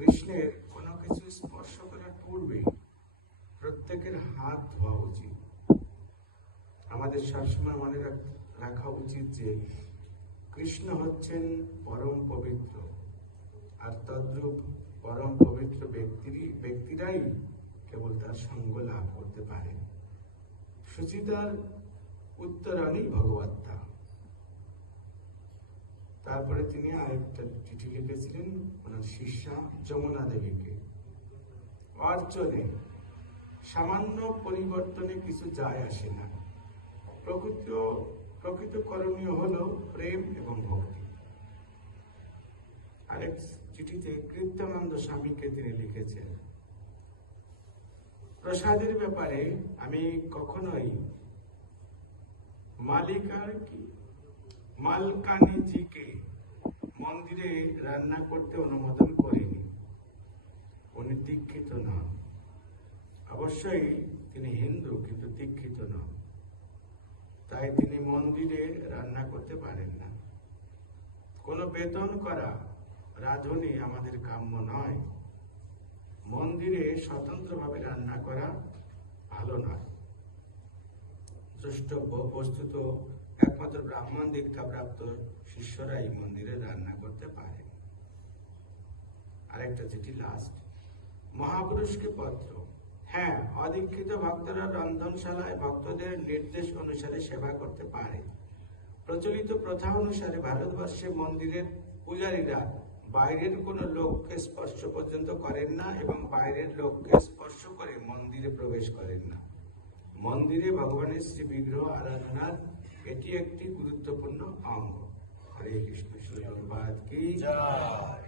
কৃষ্ণের কোনো কিছু স্পর্শ করার পূর্বে প্রত্যেকের হাত ধোয়া উচিত। আমাদের সবসময় মনে রাখা উচিত যে কৃষ্ণ হচ্ছেন পরম পবিত্র। আর তদ্রূপ পরম পবিত্র ব্যক্তিরই, ব্যক্তিরাই কেবল তার সঙ্গ লাভ করতে পারে সুচিতার উত্তরণই ভগবত্তা। তারপরে তিনি আরেকটা চিঠি লিখেছিলেন ওনার শিষ্যা যমুনা দেবীকে। অর্চনে সামান্য পরিবর্তনে কিছু যায় আসে না। প্রকৃত প্রকৃত করণীয় হলো প্রেম এবং ভক্তি। আরেক চিঠিতে কৃত্যানন্দ স্বামীকে তিনি লিখেছেন, প্রসাদের ব্যাপারে আমি কখনোই মালিকার মালকানিজিকে মন্দিরে রান্না করতে অনুমোদন করেনি। উনি দীক্ষিত নন। অবশ্যই তিনি হিন্দু, কিন্তু দীক্ষিত নন। তাই তিনি মন্দিরে রান্না করতে পারেন না। কোনো বেতন করা রাঁধুনি আমাদের কাম্য নয়। মন্দিরে স্বতন্ত্রভাবে রান্না করা ভালো নয়। দ্রষ্টব্য বস্তুত একমাত্র ব্রাহ্মণ দীক্ষাপ্রাপ্ত শিষ্যরাই মন্দিরে রান্না করতে পারে। আরেকটা চিঠি লাস্ট মহাপুরুষকে পত্র। হ্যাঁ অদীক্ষিত ভক্তরা রন্ধনশালায় ভক্তদের নির্দেশ অনুসারে সেবা করতে পারে। প্রচলিত প্রথা অনুসারে ভারতবর্ষে মন্দিরের পূজারীরা বাইরের কোনো লোককে স্পর্শ পর্যন্ত করেন না এবং বাইরের লোককে স্পর্শ করে মন্দিরে প্রবেশ করেন না। মন্দিরে ভগবানের শ্রী বিগ্রহ আরাধনার এটি একটি গুরুত্বপূর্ণ অঙ্গ হরে কৃষ্ণ শ্রী কি।